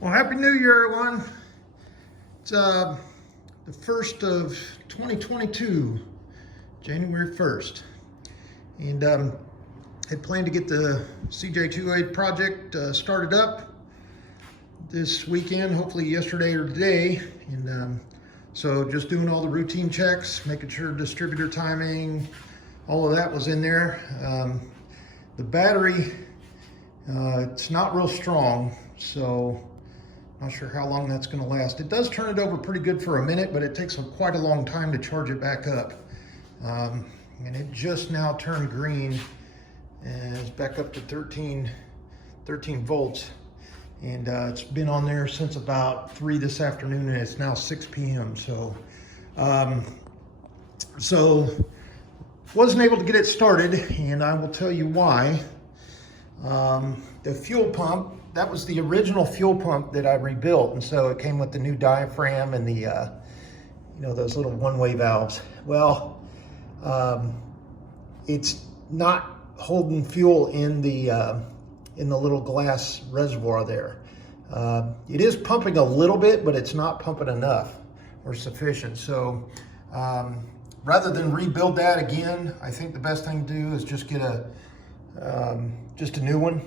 Well, Happy New Year, everyone. It's the 1st of 2022, January 1st. And had planned to get the CJ2A project started up this weekend, hopefully yesterday or today. And so just doing all the routine checks, making sure distributor timing, all of that was in there. The battery, it's not real strong, so not sure how long that's going to last. It does turn it over pretty good for a minute, but it takes quite a long time to charge it back up. And it just now turned green and it's back up to 13 volts. And it's been on there since about 3 this afternoon, and it's now 6 p.m. So wasn't able to get it started, and I will tell you why. The fuel pump, that was the original fuel pump that I rebuilt, and so it came with the new diaphragm and the those little one-way valves. Well, it's not holding fuel in the little glass reservoir there. It is pumping a little bit, but it's not pumping enough or sufficient. So rather than rebuild that again, I think the best thing to do is just get just a new one.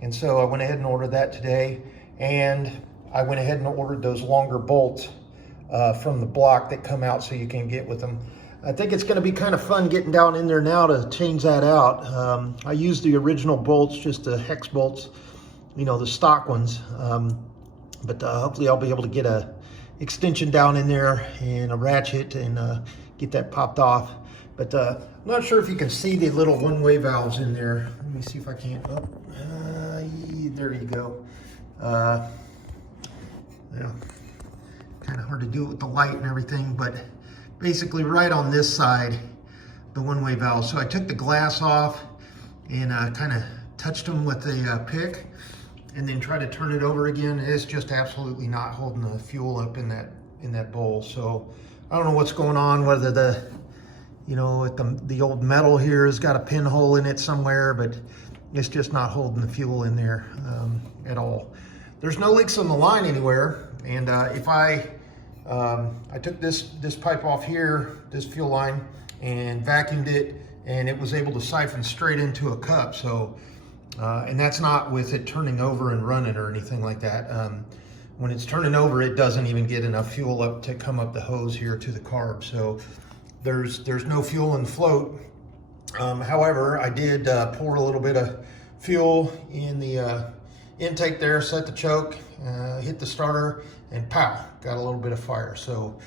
And so I went ahead and ordered that today, and I went ahead and ordered those longer bolts from the block that come out so you can get with them. I think it's going to be kind of fun getting down in there now to change that out. I used the original bolts, just the hex bolts, the stock ones. But hopefully I'll be able to get a extension down in there and a ratchet and get that popped off. But I'm not sure if you can see the little one-way valves in there. Let me see if I can. There you go. Yeah, kind of hard to do it with the light and everything, but basically right on this side, the one-way valve. So I took the glass off and kind of touched them with a pick, and then tried to turn it over again. It's just absolutely not holding the fuel up in that bowl. So I don't know what's going on, whether the old metal here has got a pinhole in it somewhere, but it's just not holding the fuel in there at all. There's no leaks on the line anywhere, and if I took this pipe off here, this fuel line, and vacuumed it, and it was able to siphon straight into a cup. So, and that's not with it turning over and running or anything like that. When it's turning over, it doesn't even get enough fuel up to come up the hose here to the carb. So there's no fuel in the float. However, I did pour a little bit of fuel in the intake there, set the choke, hit the starter, and pow, got a little bit of fire. So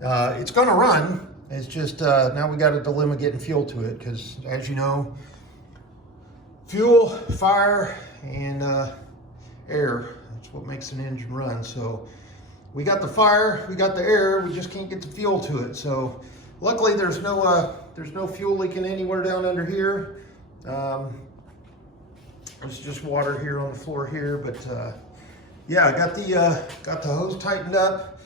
it's going to run. It's just now we got a dilemma getting fuel to it, because as you know, fuel, fire, and air, that's what makes an engine run. So we got the fire, we got the air, we just can't get the fuel to it. So luckily there's no fuel leaking anywhere down under here. It's just water here on the floor here, but yeah, I got the hose tightened up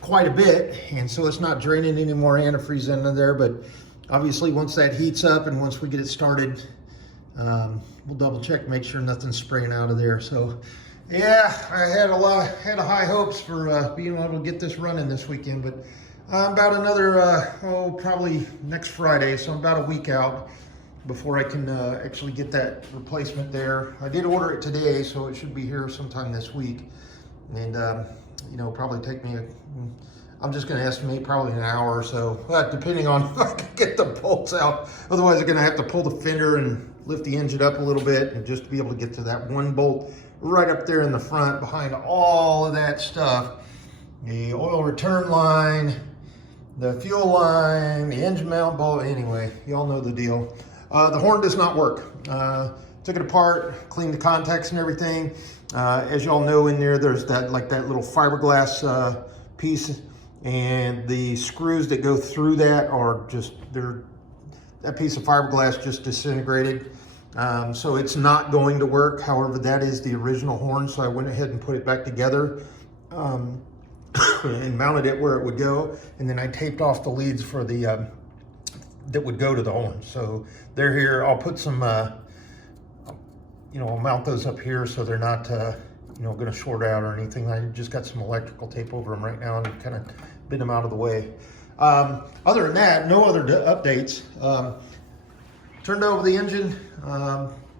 quite a bit, and so it's not draining any more antifreeze into there. But obviously once that heats up and once we get it started, we'll double check to make sure nothing's spraying out of there. So yeah, I had high hopes for being able to get this running this weekend, but I'm about another, probably next Friday, so I'm about a week out before I can actually get that replacement there. I did order it today, so it should be here sometime this week. And, probably take me, I'm just gonna estimate probably an hour or so, depending on if I can get the bolts out. Otherwise, I'm gonna have to pull the fender and lift the engine up a little bit, and just to be able to get to that one bolt right up there in the front behind all of that stuff. The oil return line, the fuel line, the engine mount bolt. Anyway, you all know the deal. The horn does not work. Took it apart, cleaned the contacts and everything. As you all know, in there, there's that little fiberglass piece, and the screws that go through that are just, that piece of fiberglass just disintegrated. So it's not going to work. However, that is the original horn, so I went ahead and put it back together. And mounted it where it would go, and then I taped off the leads for the that would go to the horn. So they're here. I'll put some I'll mount those up here so they're not going to short out or anything. I just got some electrical tape over them right now and kind of bend them out of the way. Other than that, no other updates. Turned over the engine,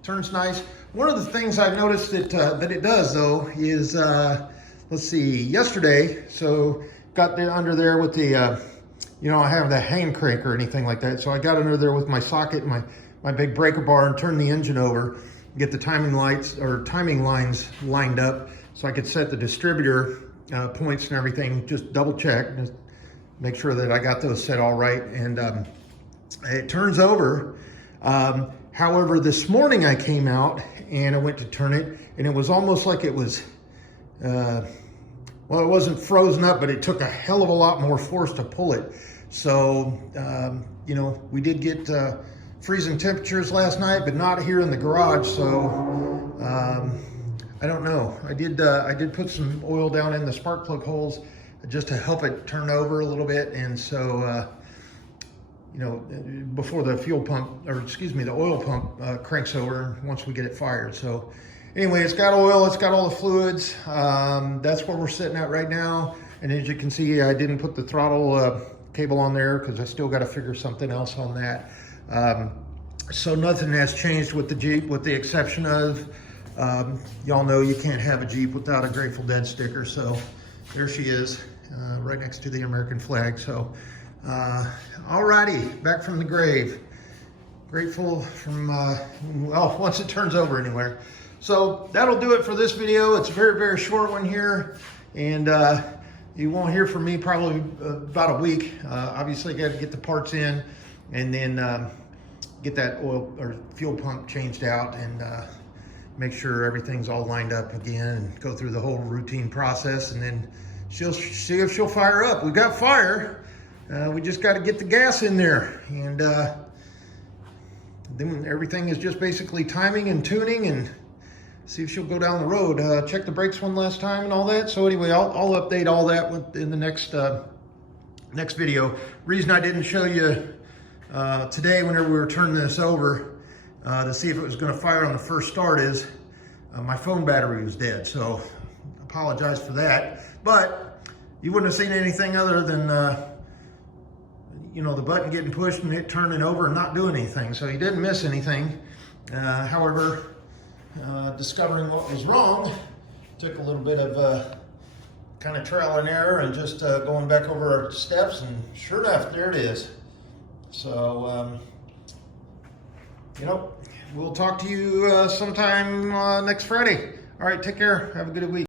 turns nice. One of the things I've noticed that it does though is, let's see, yesterday, so got there under there with the, I have the hand crank or anything like that. So I got under there with my socket, my big breaker bar, and turned the engine over, get the timing lines lined up so I could set the distributor points and everything, just double check, just make sure that I got those set all right. And it turns over. However, this morning I came out and I went to turn it, and it was almost like it was, well, it wasn't frozen up, but it took a hell of a lot more force to pull it. So, we did get freezing temperatures last night, but not here in the garage. So, I don't know. I did put some oil down in the spark plug holes just to help it turn over a little bit. And so, before the fuel pump, or excuse me, the oil pump cranks over once we get it fired. So anyway, it's got oil, it's got all the fluids. That's where we're sitting at right now. And as you can see, I didn't put the throttle cable on there because I still got to figure something else on that. So nothing has changed with the Jeep, with the exception of, y'all know you can't have a Jeep without a Grateful Dead sticker. So there she is, right next to the American flag. So alrighty, back from the grave. Grateful from, well, once it turns over anywhere. So that'll do it for this video. It's a very, very short one here. And you won't hear from me probably about a week. Obviously, got to get the parts in and then get that oil or fuel pump changed out and make sure everything's all lined up again and go through the whole routine process. And then she'll see if she'll fire up. We got fire. We just got to get the gas in there, and then everything is just basically timing and tuning and see if she'll go down the road. Check the brakes one last time and all that. So anyway, I'll update all that in the next video. Reason I didn't show you today whenever we were turning this over to see if it was going to fire on the first start is my phone battery was dead. So apologize for that, but you wouldn't have seen anything other than the button getting pushed and it turning over and not doing anything. So you didn't miss anything. However, discovering what was wrong took a little bit of kind of trial and error and just going back over our steps, and sure enough, there it is. So, we'll talk to you sometime next Friday. All right, take care. Have a good week.